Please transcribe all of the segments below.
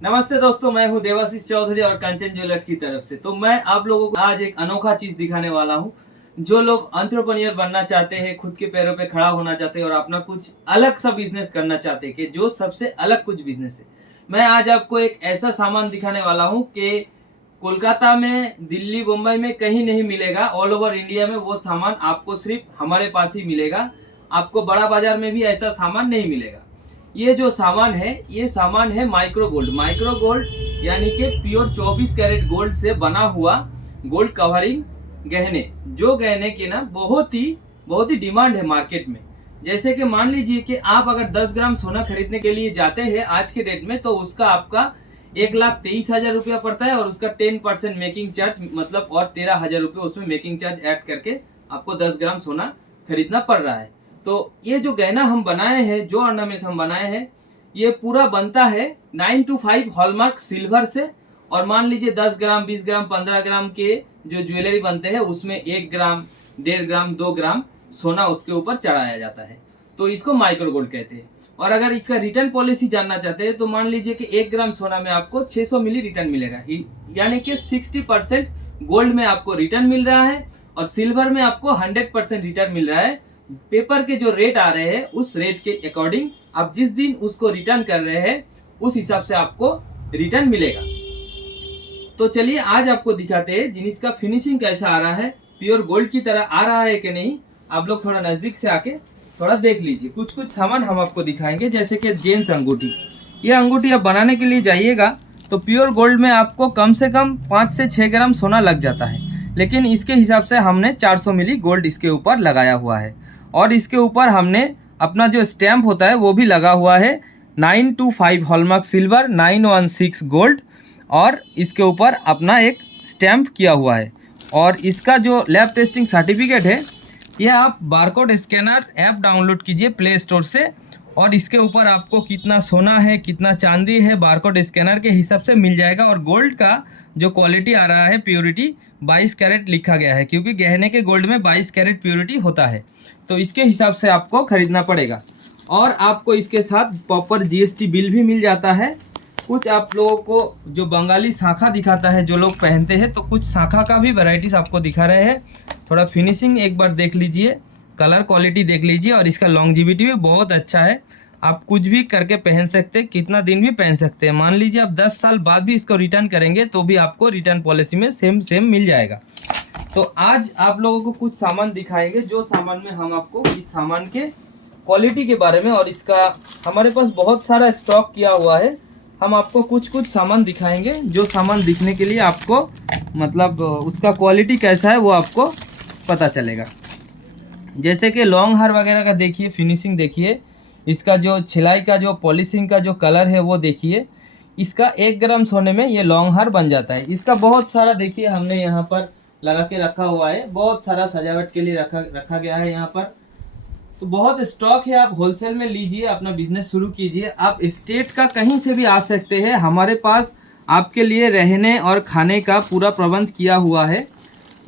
नमस्ते दोस्तों, मैं हूं देवाशीष चौधरी और कंचन ज्वेलर्स की तरफ से। तो मैं आप लोगों को आज एक अनोखा चीज दिखाने वाला हूं। जो लोग एंटरप्रेन्योर बनना चाहते हैं, खुद के पैरों पे खड़ा होना चाहते हैं और अपना कुछ अलग सा बिजनेस करना चाहते हैं कि जो सबसे अलग कुछ बिजनेस है, मैं आज आपको एक ऐसा सामान दिखाने वाला हूं कि कोलकाता में, दिल्ली, मुंबई में कहीं नहीं मिलेगा। ऑल ओवर इंडिया में वो सामान आपको सिर्फ हमारे पास ही मिलेगा। आपको बड़ा बाजार में भी ऐसा सामान नहीं मिलेगा। ये जो सामान है, ये सामान है माइक्रो गोल्ड। माइक्रो गोल्ड यानी कि प्योर 24 कैरेट गोल्ड से बना हुआ गोल्ड कवरिंग गहने, जो गहने के ना बहुत ही डिमांड है मार्केट में। जैसे कि मान लीजिए कि आप अगर 10 ग्राम सोना खरीदने के लिए जाते हैं आज के डेट में, तो उसका आपका 1,23,000 रुपया पड़ता है और उसका 10% मेकिंग चार्ज मतलब और 13,000 रुपये उसमें मेकिंग चार्ज ऐड करके आपको 10 ग्राम सोना खरीदना पड़ रहा है। तो ये जो गहना हम बनाए हैं, जो ऑर्नामेंट्स हम बनाए हैं, ये पूरा बनता है 9 to 5 हॉलमार्क सिल्वर से। और मान लीजिए 10 ग्राम, 20 ग्राम, 15 ग्राम के जो ज्वेलरी बनते हैं उसमें 1 ग्राम, 1.5 ग्राम, 2 ग्राम सोना उसके ऊपर चढ़ाया जाता है। तो इसको माइक्रो गोल्ड कहते हैं। और अगर इसका रिटर्न पॉलिसी जानना चाहते हैं तो मान लीजिए कि 1 ग्राम सोना में आपको 600 मिली रिटर्न मिलेगा, यानी कि 60% गोल्ड में आपको रिटर्न मिल रहा है और सिल्वर में आपको 100% रिटर्न मिल रहा है। पेपर के जो रेट आ रहे हैं उस रेट के अकॉर्डिंग आप जिस दिन उसको रिटर्न कर रहे हैं उस हिसाब से आपको रिटर्न मिलेगा। तो चलिए आज आपको दिखाते हैं जिनिस का फिनिशिंग कैसा आ रहा है, प्योर गोल्ड की तरह आ रहा है कि नहीं। आप लोग थोड़ा नजदीक से आके थोड़ा देख लीजिए। कुछ कुछ सामान हम आपको दिखाएंगे, जैसे कि जेंट्स अंगूठी। ये अंगूठी आप बनाने के लिए जाइएगा तो प्योर गोल्ड में आपको कम से कम 5 से 6 ग्राम सोना लग जाता है, लेकिन इसके हिसाब से हमने 400 मिली गोल्ड इसके ऊपर लगाया हुआ है। और इसके ऊपर हमने अपना जो स्टैम्प होता है वो भी लगा हुआ है 9 to 5 हॉलमार्क सिल्वर, 916 गोल्ड, और इसके ऊपर अपना एक स्टैम्प किया हुआ है। और इसका जो लैब टेस्टिंग सर्टिफिकेट है, यह आप बारकोड स्कैनर ऐप डाउनलोड कीजिए प्ले स्टोर से, और इसके ऊपर आपको कितना सोना है, कितना चांदी है, बारकोड स्कैनर के हिसाब से मिल जाएगा। और गोल्ड का जो क्वालिटी आ रहा है, प्योरिटी 22 कैरेट लिखा गया है, क्योंकि गहने के गोल्ड में 22 कैरेट प्योरिटी होता है। तो इसके हिसाब से आपको खरीदना पड़ेगा। और आपको इसके साथ प्रॉपर जीएसटी बिल भी मिल जाता है। कुछ आप लोगों को जो बंगाली शाखा दिखाता है, जो लोग पहनते हैं, तो कुछ शाखा का भी वैरायटीज आपको दिखा रहे हैं। थोड़ा फिनिशिंग एक बार देख लीजिए, कलर क्वालिटी देख लीजिए, और इसका लॉन्जिविटी भी बहुत अच्छा है। आप कुछ भी करके पहन सकते हैं, कितना दिन भी पहन सकते हैं। मान लीजिए आप 10 साल बाद भी इसको रिटर्न करेंगे तो भी आपको रिटर्न पॉलिसी में सेम मिल जाएगा। तो आज आप लोगों को कुछ सामान दिखाएंगे, जो सामान में हम आपको इस सामान के क्वालिटी के बारे में, और इसका हमारे पास बहुत सारा स्टॉक किया हुआ है। हम आपको कुछ कुछ सामान दिखाएंगे, जो सामान दिखने के लिए आपको मतलब उसका क्वालिटी कैसा है वो आपको पता चलेगा। जैसे कि लॉन्ग हार वगैरह का देखिए, फिनिशिंग देखिए, इसका जो छिलाई का जो पॉलिशिंग का जो कलर है वो देखिए। इसका 1 ग्राम सोने में ये लॉन्ग हार बन जाता है। इसका बहुत सारा देखिए हमने यहाँ पर लगा के रखा हुआ है, बहुत सारा सजावट के लिए रखा गया है यहाँ पर। तो बहुत स्टॉक है, आप होलसेल में लीजिए, अपना बिजनेस शुरू कीजिए। आप स्टेट का कहीं से भी आ सकते हैं, हमारे पास आपके लिए रहने और खाने का पूरा प्रबंध किया हुआ है।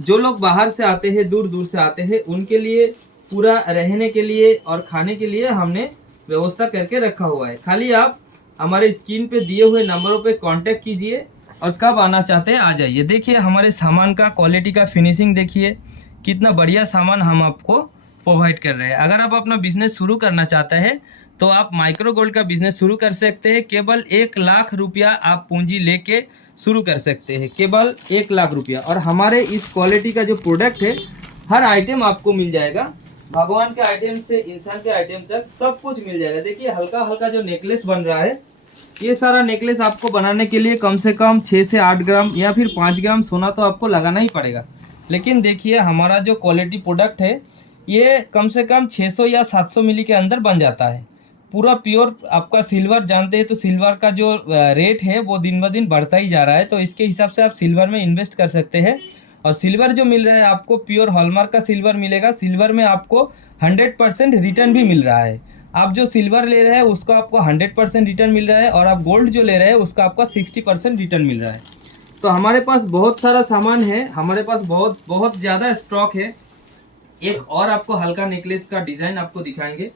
जो लोग बाहर से आते हैं, दूर दूर से आते हैं, उनके लिए पूरा रहने के लिए और खाने के लिए हमने व्यवस्था करके रखा हुआ है। खाली आप हमारे स्क्रीन पे दिए हुए नंबरों पे कांटेक्ट कीजिए और कब आना चाहते हैं आ जाइए। देखिए हमारे सामान का क्वालिटी का फिनिशिंग देखिए, कितना बढ़िया सामान हम आपको प्रोवाइड कर रहे हैं। अगर आप अपना बिजनेस शुरू करना चाहते हैं तो आप माइक्रो गोल्ड का बिजनेस शुरू कर सकते हैं। केवल 1 लाख रुपया आप पूंजी लेके शुरू कर सकते हैं, केवल 1 लाख रुपया। और हमारे इस क्वालिटी का जो प्रोडक्ट है, हर आइटम आपको मिल जाएगा, भगवान के आइटम से इंसान के आइटम तक सब कुछ मिल जाएगा। देखिए हल्का हल्का जो नेकलेस बन रहा है, ये सारा नेकलेस आपको बनाने के लिए कम से कम 6 से 8 ग्राम या फिर 5 ग्राम सोना तो आपको लगाना ही पड़ेगा। लेकिन देखिए हमारा जो क्वालिटी प्रोडक्ट है, ये कम से कम 600 या 700 मिली के अंदर बन जाता है। पूरा प्योर आपका सिल्वर जानते हैं, तो सिल्वर का जो रेट है वो दिन ब दिन बढ़ता ही जा रहा है। तो इसके हिसाब से आप सिल्वर में इन्वेस्ट कर सकते हैं। और सिल्वर जो मिल रहा है आपको, प्योर हॉलमार्क का सिल्वर मिलेगा। सिल्वर में आपको 100% रिटर्न भी मिल रहा है। आप जो सिल्वर ले रहे हैं उसका आपको 100% रिटर्न मिल रहा है, और आप गोल्ड जो ले रहे हैं उसका आपका 60% रिटर्न मिल रहा है। तो हमारे पास बहुत सारा सामान है, हमारे पास बहुत ज़्यादा स्टॉक है। एक और आपको हल्का नेकलेस का डिज़ाइन आपको दिखाएंगे।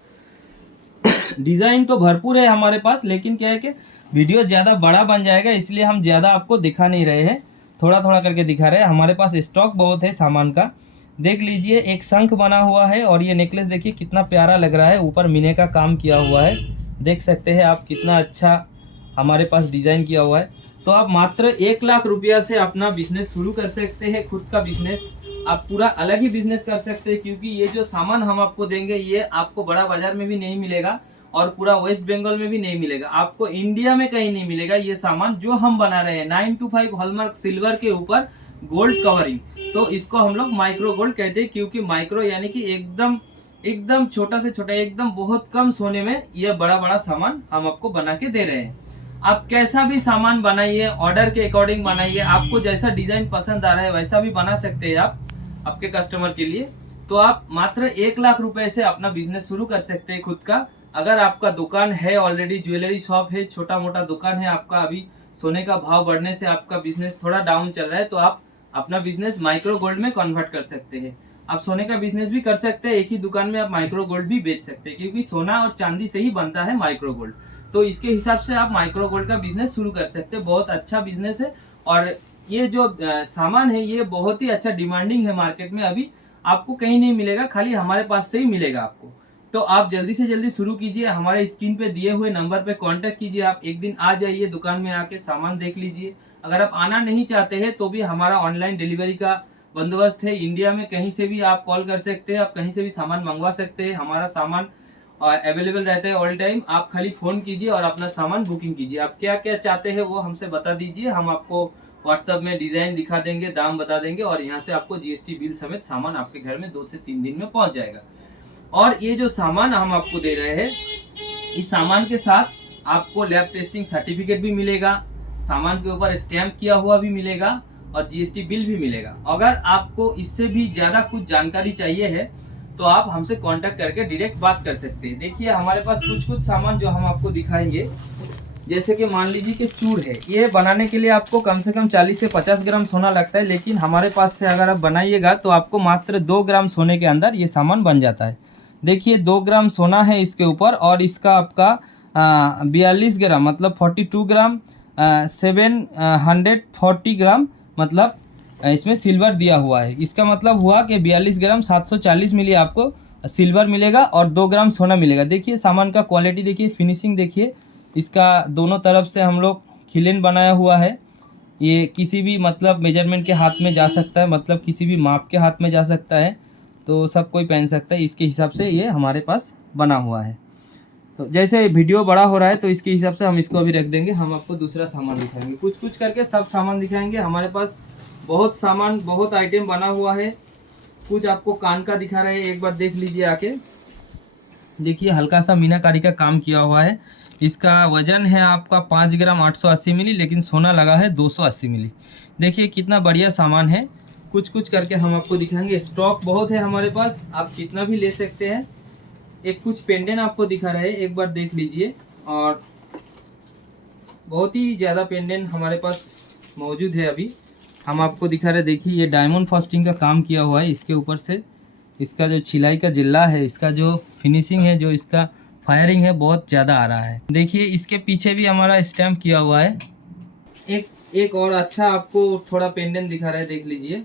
डिज़ाइन तो भरपूर है हमारे पास, लेकिन क्या है कि वीडियो ज़्यादा बड़ा बन जाएगा, इसलिए हम ज़्यादा आपको दिखा नहीं रहे हैं, थोड़ा थोड़ा करके दिखा रहे हैं। हमारे पास स्टॉक बहुत है सामान का। देख लीजिए, एक शंख बना हुआ है और ये नेकलेस देखिए कितना प्यारा लग रहा है, ऊपर मीने का काम किया हुआ है, देख सकते हैं आप कितना अच्छा हमारे पास डिज़ाइन किया हुआ है। तो आप मात्र 1 लाख रुपया से अपना बिजनेस शुरू कर सकते हैं, खुद का बिजनेस। आप पूरा अलग ही बिजनेस कर सकते हैं, क्योंकि ये जो सामान हम आपको देंगे ये आपको बड़ा बाजार में भी नहीं मिलेगा और पूरा वेस्ट बंगाल में भी नहीं मिलेगा, आपको इंडिया में कहीं नहीं मिलेगा। ये सामान जो हम बना रहे हैं 925 हॉलमार्क सिल्वर के ऊपर गोल्ड कवरिंग, तो इसको हम लोग माइक्रो गोल्ड कहते हैं, क्योंकि माइक्रो यानी कि एकदम एकदम छोटा से छोटा, एकदम बहुत कम सोने में यह बड़ा बड़ा सामान हम आपको बना के दे रहे हैं। आप कैसा भी सामान बनाइए, ऑर्डर के अकॉर्डिंग बनाइए, आपको जैसा डिजाइन पसंद आ रहा है वैसा भी बना सकते हैं आप आपके कस्टमर के लिए। तो आप मात्र 1 लाख रुपए से अपना बिजनेस शुरू कर सकते हैं खुद का। अगर आपका दुकान है, ऑलरेडी ज्वेलरी शॉप है, छोटा मोटा दुकान है आपका, अभी सोने का भाव बढ़ने से आपका बिजनेस थोड़ा डाउन चल रहा है, तो आप अपना बिजनेस माइक्रो गोल्ड में कन्वर्ट कर सकते हैं। आप सोने का बिजनेस भी कर सकते हैं, एक ही दुकान में आप माइक्रो गोल्ड भी बेच सकते हैं, क्योंकि सोना और चांदी से ही बनता है माइक्रो गोल्ड। तो इसके हिसाब से आप माइक्रो गोल्ड का बिजनेस शुरू कर सकते हैं, बहुत अच्छा बिजनेस है। और ये जो सामान है ये बहुत ही अच्छा डिमांडिंग है मार्केट में, अभी आपको कहीं नहीं मिलेगा, खाली हमारे पास से ही मिलेगा आपको। तो आप जल्दी से जल्दी शुरू कीजिए, हमारे स्क्रीन पे दिए हुए नंबर पे कांटेक्ट कीजिए। आप एक दिन आ जाइए दुकान में, आके सामान देख लीजिए। अगर आप आना नहीं चाहते हैं तो भी हमारा ऑनलाइन डिलीवरी का बंदोबस्त है, इंडिया में कहीं से भी आप कॉल कर सकते हैं, आप कहीं से भी सामान मंगवा सकते हैं, हमारा सामान अवेलेबल रहता है ऑल टाइम। आप खाली फोन कीजिए और अपना सामान बुकिंग कीजिए। आप क्या क्या चाहते हैं वो हमसे बता दीजिए, हम आपको व्हाट्सएप में डिजाइन दिखा देंगे, दाम बता देंगे, और यहाँ से आपको जीएसटी बिल समेत सामान आपके घर में 2 से 3 दिन में पहुंच जाएगा। और ये जो सामान हम आपको दे रहे हैं, इस सामान के साथ आपको लैब टेस्टिंग सर्टिफिकेट भी मिलेगा, सामान के ऊपर स्टैम्प किया हुआ भी मिलेगा और जीएसटी बिल भी मिलेगा। अगर आपको इससे भी ज्यादा कुछ जानकारी चाहिए है तो आप हमसे कांटेक्ट करके डायरेक्ट बात कर सकते हैं। देखिए हमारे पास कुछ सामान जो हम आपको दिखाएंगे, जैसे कि मान लीजिए कि चूड़ है, ये बनाने के लिए आपको कम से कम 40 से 50 ग्राम सोना लगता है, लेकिन हमारे पास से अगर आप बनाइएगा तो आपको मात्र 2 ग्राम सोने के अंदर ये सामान बन जाता है। देखिए 2 ग्राम सोना है इसके ऊपर, और इसका आपका 42 ग्राम मतलब 42 ग्राम 740 ग्राम मतलब इसमें सिल्वर दिया हुआ है। इसका मतलब हुआ कि 42 ग्राम 740 मिली आपको सिल्वर मिलेगा और 2 ग्राम सोना मिलेगा। देखिए सामान का क्वालिटी देखिए, फिनिशिंग देखिए, इसका दोनों तरफ से हम लोग खिलेन बनाया हुआ है। ये किसी भी मतलब मेजरमेंट के हाथ में जा सकता है, मतलब किसी भी माप के हाथ में जा सकता है, तो सब कोई पहन सकता है, इसके हिसाब से ये हमारे पास बना हुआ है। तो जैसे वीडियो बड़ा हो रहा है तो इसके हिसाब से हम इसको अभी रख देंगे, हम आपको दूसरा सामान दिखाएंगे, कुछ कुछ करके सब सामान दिखाएंगे। हमारे पास बहुत सामान, बहुत आइटम बना हुआ है। कुछ आपको कान का दिखा रहे हैं, एक बार देख लीजिए आके। देखिए हल्का सा मीनाकारी का काम किया हुआ है। इसका वजन है आपका 5 ग्राम 880 मिली, लेकिन सोना लगा है 280 मिली। देखिए कितना बढ़िया सामान है। कुछ कुछ करके हम आपको दिखाएंगे। स्टॉक बहुत है हमारे पास, आप कितना भी ले सकते हैं। एक कुछ पेंडेंट आपको दिखा रहे हैं, एक बार देख लीजिए। और बहुत ही ज़्यादा पेंडेंट हमारे पास मौजूद है अभी, हम आपको दिखा रहे हैं। देखिए ये डायमंड फास्टिंग का काम किया हुआ है, इसके ऊपर से इसका जो छिलाई का जिल्ला है, इसका जो फिनिशिंग है, जो इसका फायरिंग है, बहुत ज़्यादा आ रहा है। देखिए इसके पीछे भी हमारा स्टैम्प किया हुआ है। एक और अच्छा आपको थोड़ा पेंडेंट दिखा रहा है, देख लीजिए।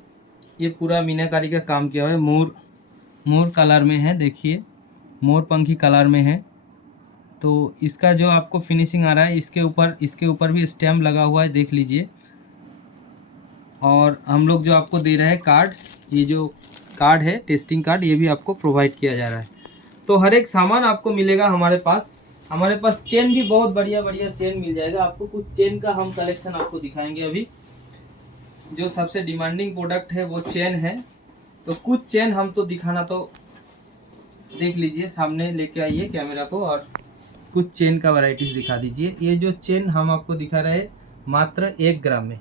ये पूरा मीनाकारी का काम किया हुआ है, मोर कलर में है। देखिए मोर पंखी कलर में है। तो इसका जो आपको फिनिशिंग आ रहा है, इसके ऊपर भी स्टैम्प लगा हुआ है, देख लीजिए। और हम लोग जो आपको दे रहे हैं कार्ड, ये जो कार्ड है टेस्टिंग कार्ड, ये भी आपको प्रोवाइड किया जा रहा है। तो हर एक सामान आपको मिलेगा हमारे पास। हमारे पास चेन भी बहुत बढ़िया बढ़िया चेन मिल जाएगा आपको। कुछ चेन का हम कलेक्शन आपको दिखाएंगे अभी। जो सबसे डिमांडिंग प्रोडक्ट है वो चेन है, तो कुछ चेन हम तो दिखाना, तो देख लीजिए, सामने लेके आइए कैमरा को और कुछ चेन का वैरायटीज दिखा दीजिए। ये जो चेन हम आपको दिखा रहे हैं मात्र 1 ग्राम में,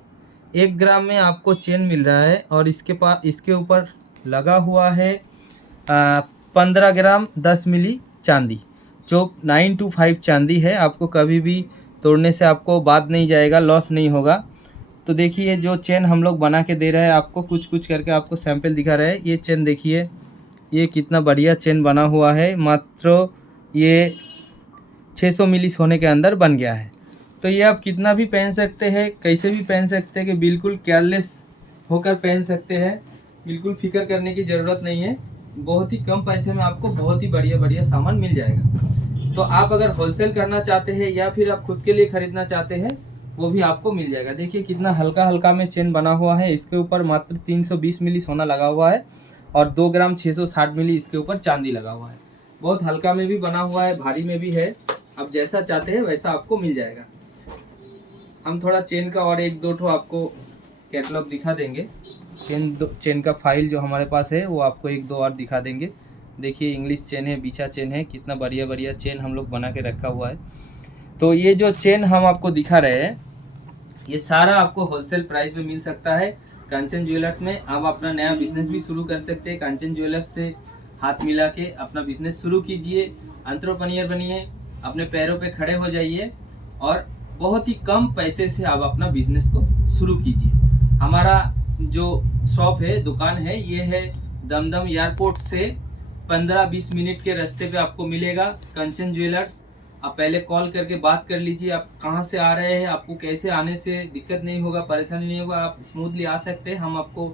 1 ग्राम में आपको चेन मिल रहा है। और इसके ऊपर लगा हुआ है 15 ग्राम 10 मिली चांदी, जो 925 चांदी है। आपको कभी भी तोड़ने से आपको बाद नहीं जाएगा, लॉस नहीं होगा। तो देखिए जो चेन हम लोग बना के दे रहे हैं आपको, कुछ कुछ करके आपको सैंपल दिखा रहे हैं। ये चेन देखिए, ये कितना बढ़िया चेन बना हुआ है। मात्र ये 600 मिली सोने के अंदर बन गया है। तो ये आप कितना भी पहन सकते हैं, कैसे भी पहन सकते हैं, कि बिल्कुल केयरलेस होकर पहन सकते हैं, बिल्कुल फिक्र करने की ज़रूरत नहीं है। बहुत ही कम पैसे में आपको बहुत ही बढ़िया बढ़िया सामान मिल जाएगा। तो आप अगर होलसेल करना चाहते हैं या फिर आप खुद के लिए खरीदना चाहते हैं, वो भी आपको मिल जाएगा। देखिए कितना हल्का हल्का में चेन बना हुआ है, इसके ऊपर मात्र 320 मिली सोना लगा हुआ है और 2 ग्राम 660 मिली इसके ऊपर चांदी लगा हुआ है। बहुत हल्का में भी बना हुआ है, भारी में भी है, आप जैसा चाहते हैं वैसा आपको मिल जाएगा। हम थोड़ा चेन का और एक दो ठो आपको कैटलॉग दिखा देंगे। चेन का फाइल जो हमारे पास है वो आपको एक दो और दिखा देंगे। देखिए इंग्लिश चेन है, बीचा चेन है, कितना बढ़िया बढ़िया चेन हम लोग बना के रखा हुआ है। तो ये जो चेन हम आपको दिखा रहे हैं, ये सारा आपको होलसेल प्राइस में मिल सकता है कंचन ज्वेलर्स में। आप अपना नया बिजनेस भी शुरू कर सकते हैं, कंचन ज्वेलर्स से हाथ मिला के अपना बिजनेस शुरू कीजिए, एंटरप्रेन्योर बनिए, अपने पैरों पे खड़े हो जाइए और बहुत ही कम पैसे से आप अपना बिजनेस को शुरू कीजिए। हमारा जो शॉप है, दुकान है, ये है दमदम एयरपोर्ट से 15-20 मिनट के रास्ते पे आपको मिलेगा कंचन ज्वेलर्स। आप पहले कॉल करके बात कर लीजिए, आप कहाँ से आ रहे हैं, आपको कैसे आने से दिक्कत नहीं होगा, परेशानी नहीं होगा, आप स्मूथली आ सकते हैं। हम आपको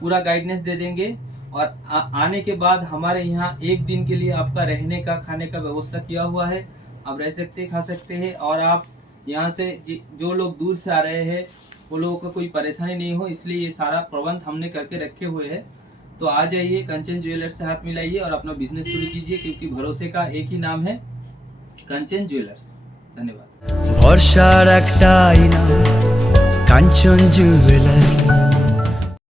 पूरा गाइडेंस दे देंगे और आने के बाद हमारे यहाँ एक दिन के लिए आपका रहने का, खाने का व्यवस्था किया हुआ है। आप रह सकते, खा सकते हैं। और आप यहाँ से जो लोग दूर से आ रहे हैं वो लोगों को कोई परेशानी नहीं हो, इसलिए ये सारा प्रबंध हमने करके रखे हुए हैं। तो आ जाइए, कंचन ज्वेलर्स से हाथ मिलाइए और अपना बिजनेस शुरू कीजिए, क्योंकि भरोसे का एक ही नाम है, कंचन ज्वेलर्स। धन्यवाद। ভরসার একটাই নাম কাঞ্চন জুয়েলার্স।